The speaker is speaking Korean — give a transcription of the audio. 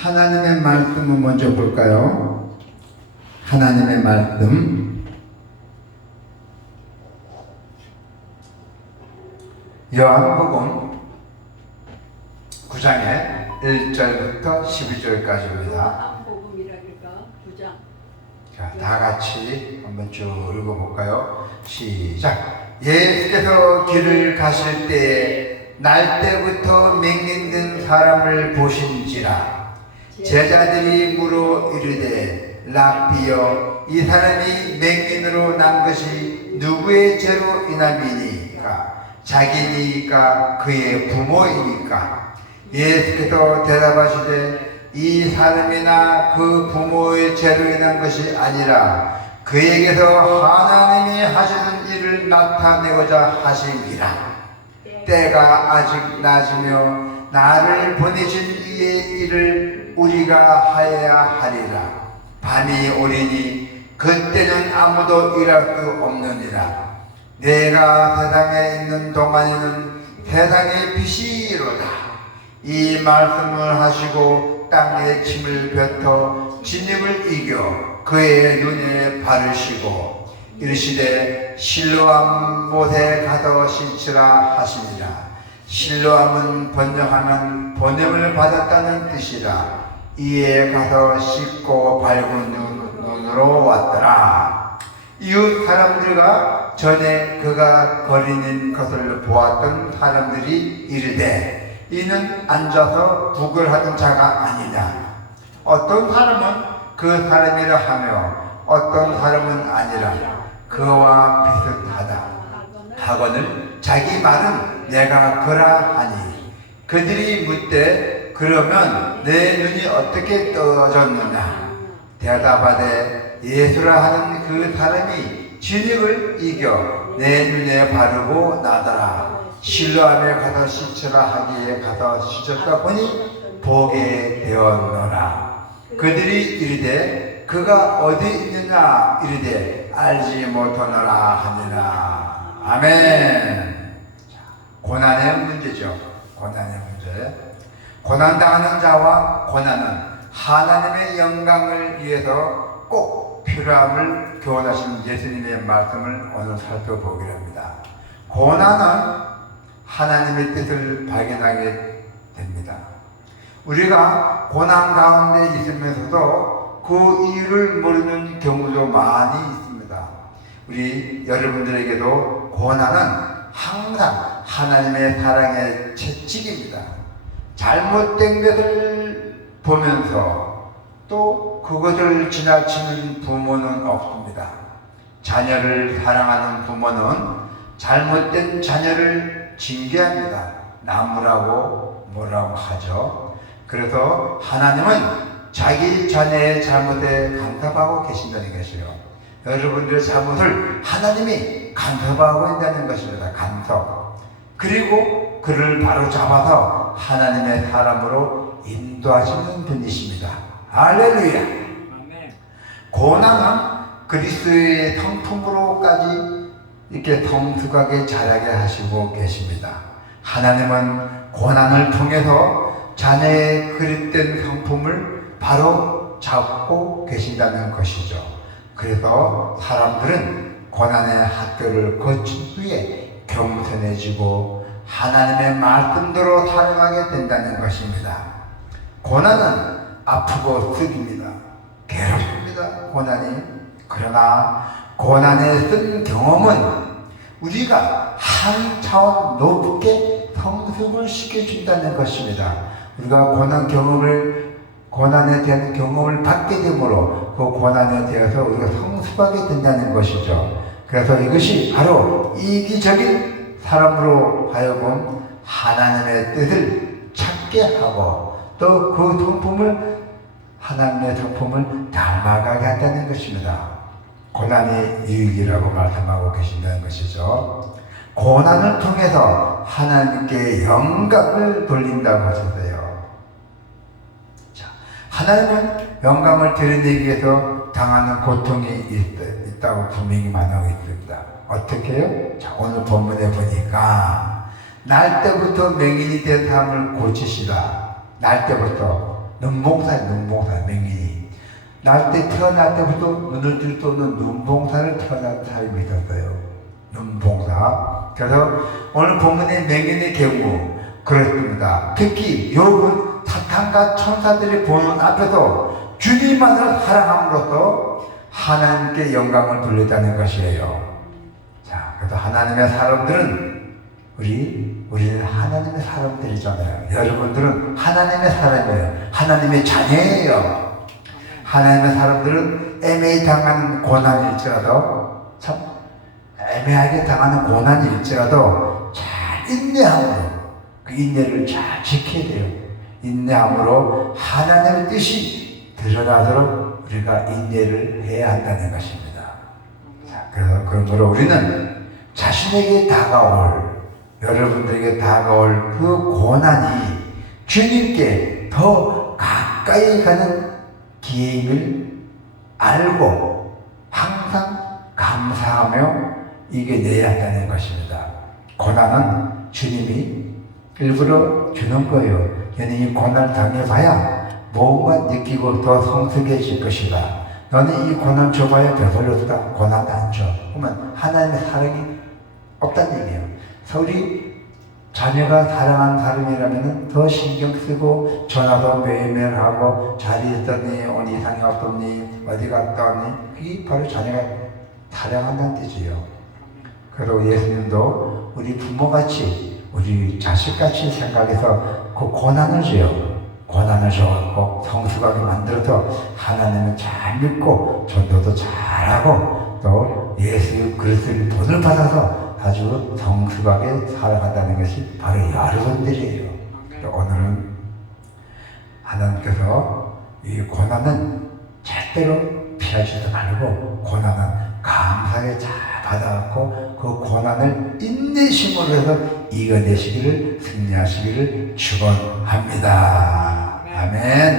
하나님의 말씀을 먼저 볼까요? 하나님의 말씀 요한복음 9장에 1절부터 12절까지입니다. 자, 다 같이 한번 쭉 읽어볼까요? 시작. 예수께서 길을 가실 때에 날 때부터 맹인된 사람을 보신지라. 제자들이 물어 이르되 랍비여, 이 사람이 맹인으로 난 것이 누구의 죄로 인함이니까? 자기니까 그의 부모이니까? 예수께서 대답하시되 이 사람이나 그 부모의 죄로 인한 것이 아니라 그에게서 하나님이 하시는 일을 나타내고자 하심이라. 때가 아직 낮으며 나를 보내신 이의 일을 우리가 하여야 하리라. 밤이 오리니 그때는 아무도 일할 수 없느니라. 내가 세상에 있는 동안에는 세상의 빛이로다. 이 말씀을 하시고 땅에 침을 뱉어 진입을 이겨 그의 눈에 바르시고 이르시되 실로암 못에 가서 씻으라 하시니라. 실로암은 번역하면 보냄을 받았다는 뜻이라. 이에 가서 씻고 밝은 눈으로 왔더라. 이웃 사람들과 전에 그가 거리는 것을 보았던 사람들이 이르되 이는 앉아서 구걸하던 자가 아니냐. 어떤 사람은 그 사람이라 하며 어떤 사람은 아니라 그와 비슷하다 하거늘 자기 말은 내가 그라 하니 그들이 묻되 그러면 내 눈이 어떻게 떠졌느냐. 대답하되 예수라 하는 그 사람이 진흙을 이겨 내 눈에 바르고 나더라. 실로암에 가서 씻으라 하기에 가서 씻었다 보니 보게 되었노라. 그들이 이르되 그가 어디 있느냐 이르되 알지 못하노라 하니라. 아멘. 고난의 문제죠. 고난의 문제. 고난당하는 자와 고난은 하나님의 영광을 위해서 꼭 필요함을 교훈하신 예수님의 말씀을 오늘 살펴보기로 합니다. 고난은 하나님의 뜻을 발견하게 됩니다. 우리가 고난 가운데 있으면서도 그 이유를 모르는 경우도 많이 있습니다. 우리 여러분들에게도 고난은 항상 하나님의 사랑의 채찍입니다. 잘못된 것을 보면서 또 그것을 지나치는 부모는 없습니다. 자녀를 사랑하는 부모는 잘못된 자녀를 징계합니다. 나무라고 뭐라고 하죠. 그래서 하나님은 자기 자녀의 잘못에 간섭하고 계신다는 것이요. 여러분들의 잘못을 하나님이 간섭하고 있다는 것입니다. 간섭. 그리고 그를 바로 잡아서 하나님의 사람으로 인도하시는 분이십니다. 할렐루야. 고난은 그리스도의 성품으로까지 이렇게 성숙하게 자라게 하시고 계십니다. 하나님은 고난을 통해서 자녀의 그릇된 성품을 바로 잡고 계신다는 것이죠. 그래서 사람들은 고난의 학교를 거친 후에 겸손해지고 하나님의 말씀대로 살아가게 된다는 것입니다. 고난은 아프고 쓰깁니다. 괴롭습니다. 고난이. 그러나 고난에 쓴 경험은 우리가 한 차원 높게 성숙을 시켜준다는 것입니다. 우리가 고난에 대한 경험을 받게 되므로 그 고난에 대해서 우리가 성숙하게 된다는 것이죠. 그래서 이것이 바로 이기적인 사람으로 하여금 하나님의 뜻을 찾게 하고 또 그 성품을 하나님의 성품을 닮아가게 한다는 것입니다. 고난이 유익이라고 말씀하고 계신다는 것이죠. 고난을 통해서 하나님께 영광을 돌린다고 하셨어요. 자, 하나님은 영광을 드러내기 위해서 당하는 고통이 있다고 분명히 말하고 있습니다. 어떻게 해요? 자, 오늘 본문에 보니까 날 때부터 맹인이 된 사람을 고치시라. 날 때부터 눈봉사, 맹인이. 태어날 때부터 눈을 뜰 수 없는 눈봉사를 태어난 사람이 있었어요. 눈봉사. 그래서 오늘 본문의 맹인의 경우 그렇습니다. 특히 욥은 사탄과 천사들이 보는 앞에서 주님만을 사랑함으로써 하나님께 영광을 돌렸다는 것이에요. 자, 그래서 하나님의 사람들은 우리는 하나님의 사람들이잖아요. 여러분들은 하나님의 사람이에요. 하나님의 자녀예요. 하나님의 사람들은 애매히 당하는 고난일지라도, 참 애매하게 당하는 고난일지라도 잘 인내함으로, 그 인내를 잘 지켜야 돼요. 인내함으로 하나님의 뜻이 드러나도록 우리가 인내를 해야 한다는 것입니다. 자, 그래서 그러므로 우리는 자신에게 다가올, 여러분들에게 다가올 그 고난이 주님께 더 가까이 가는 기회임을 알고 항상 감사하며 이겨내야 한다는 것입니다. 고난은 주님이 일부러 주는 거예요. 너는 이 고난을 당해봐야 뭔가 느끼고 더 성숙해질 것이다. 너는 이 고난 줘봐야 별로 없다. 고난도 안 줘. 그러면 하나님의 사랑이 없다는 얘기예요. 그래서 우리 자녀가 사랑하는 사람이라면 더 신경 쓰고 전화도 매일매일 하고 잘 있었니? 오늘 이상이 없었니? 어디 갔다 왔니? 그게 바로 자녀가 사랑한다는 뜻이에요. 그리고 예수님도 우리 부모같이 우리 자식같이 생각해서 그 고난을 줘요. 고난을 줘갖고 성숙하게 만들어서 하나님을 잘 믿고 전도도 잘하고 또 예수 그리스도의 돈을 받아서 아주 성숙하게 살아간다는 것이 바로 여러분들이에요. 오늘은 하나님께서 이 고난은 절대로 피하지도 말고 고난은 감사하게 잘 받아갖고 그 고난을 인내심으로 해서 이겨내시기를, 승리하시기를 축원합니다. 아멘.